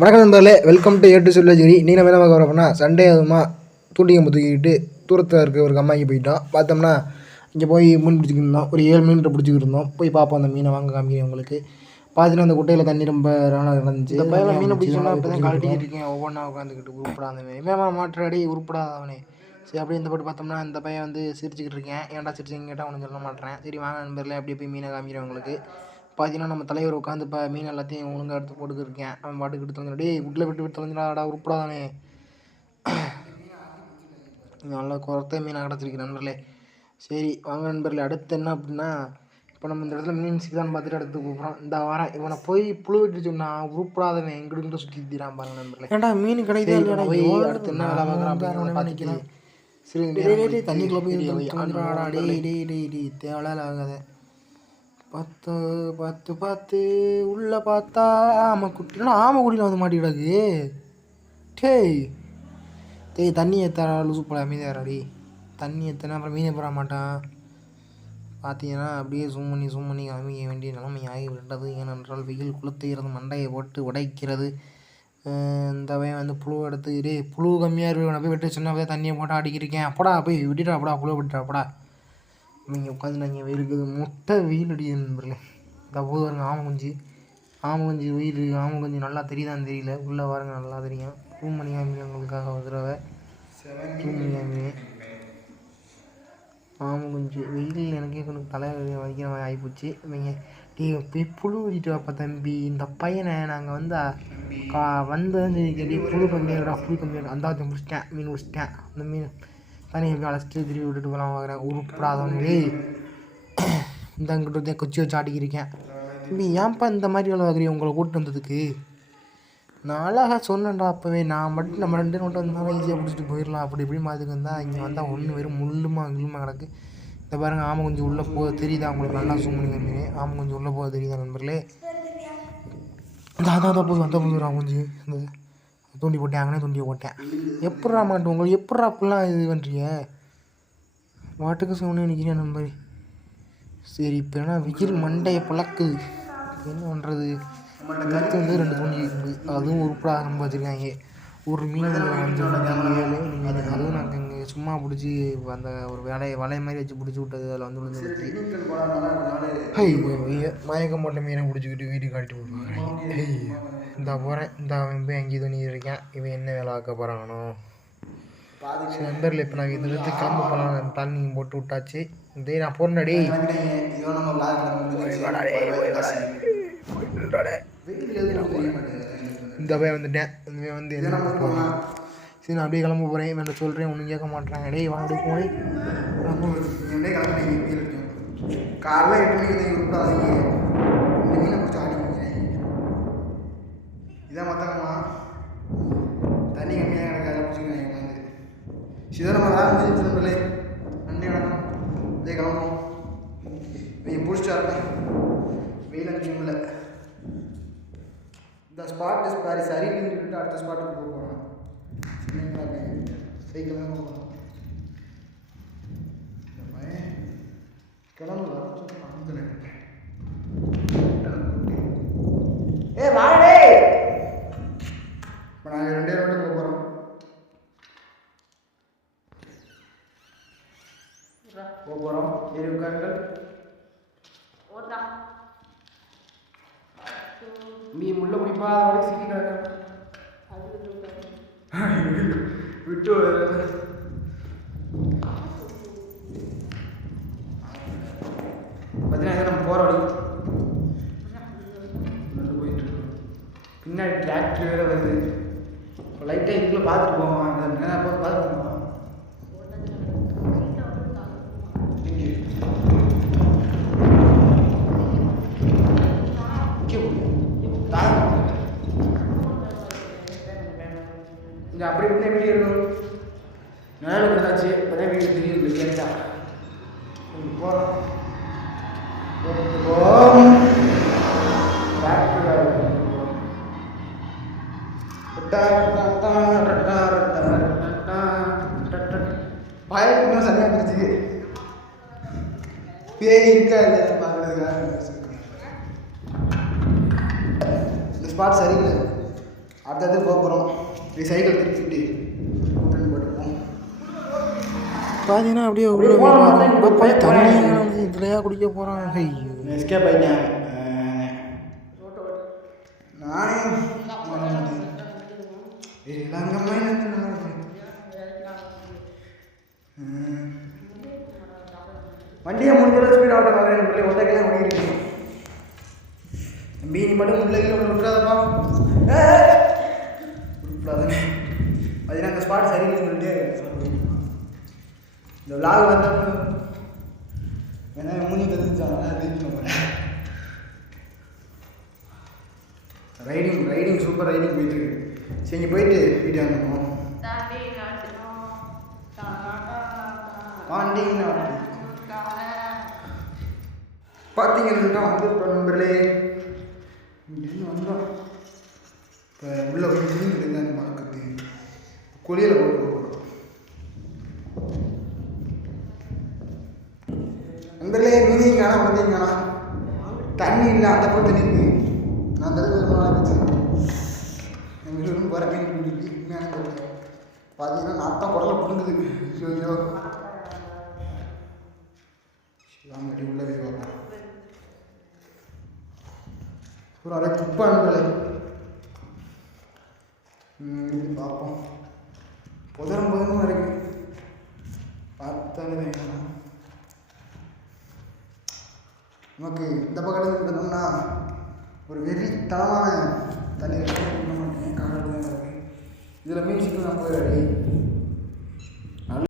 வணக்கம் நண்பர்களே welcome to A to சொல்லஜிரி நீ நம்ம என்ன போகிறோம்னா சண்டே அதுமா தூண்டிகம்பு தூக்கிட்டு தூரத்தில் இருக்க ஒரு கம்மாய்க்கு போயிட்டோம். பார்த்தோம்னா இங்கே போய் மீன் பிடிச்சிக்கிட்டு இருந்தோம். ஒரு ஏழு மீன் பிடிச்சிக்கிட்டு இருந்தோம். போய் பார்ப்போம் அந்த மீனை வாங்க காமிக்கிறேன் உங்களுக்கு. பார்த்தீங்கன்னா அந்த குட்டையில் தண்ணி ரொம்ப நல்லா இருந்துச்சு. இந்த பையன் மீனை பிடிச்சோன்னா இப்போ தான் கழட்டிக்கிட்டு இருக்கேன். ஒவ்வொன்றா உட்காந்துக்கிட்டு உருப்படாதவன் இவன் மாற்றாடி உருப்படாதவனே. சரி அப்படியே இந்த பாட்டு பார்த்தோம்னா இந்த பையன் வந்து சிரிச்சுக்கிட்டு இருக்கேன். ஏன்டா சிரிச்சிங்க கேட்டால் ஒன்றும் சொல்ல மாட்டேன் சரி வாங்க நண்பர்களே அப்படியே போய் மீனை காமிக்கிறேன் உங்களுக்கு. பார்த்தீங்கன்னா நம்ம தலைவர் உட்காந்து இப்போ மீன் எல்லாத்தையும் ஒழுங்காக எடுத்து இருக்கேன் அவன் பாட்டுக்கு எடுத்து வந்து டேய் உள்ள விட்டு விட்டு தொலைஞ்சிடாடா உருப்படாதானே நல்லா குறத்த மீனாக கிடச்சிருக்கு நண்பர்களே. சரி வாங்க நண்பர்களே அடுத்து என்ன அப்படின்னா இப்போ நம்ம இந்த இடத்துல மீன் சிக்கான்னு பார்த்துட்டு அடுத்து கூப்பிட்றோம் இந்த வாரம் இவனை போய் புழு விட்டு சொன்னா உருப்படாதவன் எங்கிட்ட இங்கிட்ட சுற்றி தீரான் பாருங்க நண்பர்களே. ஏன்டா மீன் கிடைக்குதா எவ்வளோ அடுத்து என்ன வேலை பார்க்குறான் அப்படின்னு பார்த்துட்டு சரி தண்ணிக்குள்ளே போய் தேவையில்லாத ஆகாத. பத்து பத்து பார்த்து உள்ளே பார்த்தா ஆமை குட்டி என்னடா ஆமை வந்து மாட்டிக்கிடாது டேய் டேய் தண்ணி ஏற்ற லூசு போல அமைதியாராடி தண்ணி ஏற்றினா அப்புறம் மீன் போட மாட்டான். பார்த்தீங்கன்னா அப்படியே ஜூம் பண்ணி ஜூம் பண்ணி காமிக்க வேண்டிய நிலைமை ஆகிவிட்டது. ஏனென்றால் வெயில் குளுத்துகிறது மண்டையை போட்டு உடைக்கிறது. இந்த பையன் வந்து புழு எடுத்து டேய் புழு கம்மியாக இருக்கு. போய் வெட்டு சின்ன பையன் தண்ணியை போட்டு அடிக்கிறேன் அப்படா போய் விட்டுட்டா அப்படா புழு விட்டுட்டா அப்படா இவங்க உட்காந்து நாங்கள் வெயிலுக்கு முட்டை வெயில் அடிக்குது நண்பர்களே. இந்த போது பாருங்க ஆமை குஞ்சு. ஆமை குஞ்சு வெயில் ஆமை குஞ்சு நல்லா தெரியுதான்னு தெரியல. உள்ளே பாருங்க நல்லா தெரியும். பூமணி மணி காமி உங்களுக்காக ஒரு தடவை. ரூம் ஆமை. குஞ்சு. வெயில் எனக்கே கொஞ்சம் தலை வலிக்கிற மாதிரி ஆகிப்போச்சு இவங்க டீ போய் புழு ஊதிட்டு வாப்பா தம்பி. இந்த பையனை நாங்கள் வந்து கா வந்து கேட்டி புழு கம்மியாகடா புழு கம்மியாக அந்த முடிச்சிட்டேன். மீன் முடிச்சிட்டேன். அந்த மீன் தனியை போய் அழைச்சிட்டு திருப்பி விட்டுட்டு போகலாம் பார்க்குறேன் உருப்படாதவனே இந்த அங்கிட்ட கொச்சி வச்சு ஆட்டிக்கிருக்கேன். தம்பி ஏன்ப்பா இந்த மாதிரி வேலை பார்க்குறீங்க உங்களை கூப்பிட்டு வந்ததுக்கு. நான் அழகாக சொன்னேன்டா அப்போவே. நான் மட்டும் நம்ம ரெண்டு மட்டும் வந்தாலும் ஈஸியாக பிடிச்சிட்டு போயிடலாம். அப்படி இப்படி மாதிரி வந்தால் இங்கே வந்தால் ஒன்று வெறும் முள்ளுமா கிள்ளுமா கிடக்கு. இந்த பாருங்க ஆமாம் கொஞ்சம் உள்ளே போக தெரியுதா? உங்களுக்கு நல்லா zoom பண்ணி காமிங்க கொஞ்சம் உள்ளே போக தெரியுதா நண்பர்களே? இந்த அதான் அதான் போதும் அந்த போதும் கொஞ்சம் இந்த தூண்டி போட்டேன் அங்கனே தூண்டி போட்டேன். எப்பட்றா மாட்டோம் உங்களுக்கு எப்பட்றா அப்படிலாம் இது பண்ணுறீங்க வாட்டுக்கு சவுண்டு நிற்கிறேன் நம்பர் சரி இப்போ என்ன வெயில் மண்டையை பழக்குது என்ன பண்ணுறது கருத்து வந்து ரெண்டு தூண்டி இருக்குது அதுவும் உருப்படாக ரொம்ப வச்சுருக்காங்க ஒரு மீன் வந்து ஏழு நீங்கள் அதுவும் நாங்கள் இங்கே சும்மா பிடிச்சி அந்த ஒரு வேலையை வலையை மாதிரி வச்சு பிடிச்சி விட்டது. அதில் வந்து விழுந்து ஐயோ மயக்கம் போட்ட மீனை பிடிச்சிக்கிட்டு வீட்டுக்கு காட்டி விடுவாங்க ஐயோ. இந்த போகிறேன் இந்த அவன் போய் அங்கேயே துணி இருக்கேன். இவன் என்ன வேலை ஆக்க போகிறானோ சரி நண்பர்கள் இப்போ நாங்கள் இதில் இருந்து கிளம்ப போகலாம் தண்ணி போட்டு விட்டாச்சு. டேய் நான் போறேன்டா டேய். இந்த பையன் வந்துட்டேன். இந்த பையன் வந்து என்ன போகிறான் சரி நான் அப்படியே கிளம்ப போகிறேன் இவன் சொல்கிறேன் ஒன்றும் கேட்க மாட்டேறாங்க டேய் வாங்க போனேன் காலைல எட்டு மணிக்கு சிதறமா தான் முடிஞ்சு நண்பர்களே நன்றி வணக்கம். இதே கிளம்புறோம் நீங்கள் பிடிச்சிட்டாருங்க வெயில் அடிக்கும் இல்லை இந்த ஸ்பாட் சாரி சரின்னு சொல்லிட்டு அடுத்த ஸ்பாட்டுக்கு போக போகிறோம் சரிங்களா சைக்கிள் தான் போகணும். இந்த பையன் கிளம்பலாம் அந்த வாடே இப்போ நாங்கள் ரெண்டே ரோட்டு போக போகிறோம் போக போகிறோம் ஏறி உட்காருங்கள் நீ முள்ள அதோட சிக்கி கிடக்க விட்டு பார்த்தீங்கன்னா நம்ம போகிற வழி நடந்து போயிட்டு இருக்கோம். பின்னாடி டிராக்டர் வேறு வருது லைட்டாக இதுக்குள்ளே பார்த்துட்டு போவோம் அந்த பார்த்துட்டு போவோம் இங்கே அப்படி இப்படி வீடியோ இருக்கும் நிழல் இருந்தாச்சு இப்போதான் வீடியோ தெரியுது கேட்டா. போகிறோம் இருந்துச்சு. பேய் பார்க்கறதுக்காக இந்த ஸ்பாட் சரியில்லை. அடுத்தது போக போகிறோம் இது சைக்கிள் திருப்பிட்டு ரிட்டர்ன் போட்டுப்போம் பார்த்தீங்கன்னா அப்படியே உள்ள போய். தண்ணி இதுலையா குடிக்க போகிறான் ஐயோ. எஸ்கேப் ஆகிட்டேன் நானே. இளங்கம்மை வண்டியை முடிஞ்ச ஸ்பீட் நான் ரெண்டு பிள்ளை ஒட்டக்கலாம் ஓடிருக்கு தம்பி நீ மட்டும் முல்லைக்கு ஒன்று விட்டுறாதப்பா விட்டுறாதே அது அந்த ஸ்பாட் சரியில்லைன்னு சொல்லிட்டு இந்த விளாக் வந்தப்போ ஏன்னா மூஞ்சி கற்றுச்சாங்க போகிறேன் ரைடிங் ரைடிங் சூப்பர் ரைடிங் போயிட்டு இருக்கு சரி இங்கே போயிட்டு வீட்டு வந்துடணும் பாண்டிங்கன்னா பார்த்தீங்கன்னா வந்து இப்போ நண்பர்களே. இங்கேருந்து வந்தோம். இப்போ உள்ள பார்க்குறது கொடியில் கொண்டு போகணும். நண்பர்களே மீனிங் காணா பார்த்தீங்கன்னா தண்ணி இல்லை அந்த பக்கம் தண்ணி நான் தடவை எங்கள் வீடு போகிற மீன் பிடிச்சி என்னன்னு பார்த்தீங்கன்னா நாட்டம் குடல புடுங்குது. ஐயோ ஐயோ. வாங்கட்டி உள்ள போய் பார்ப்போம். ஒரு அரை துப்பா பார்ப்போம். புதரம் புதரமாக இருக்கு. பார்த்தாலே வேணும் நமக்கு இந்த பக்கத்தில் இருந்தோம்னா ஒரு வெறித்தனமான தண்ணி இருக்கு. காடு இதில் மீன் சிக்கல் நான்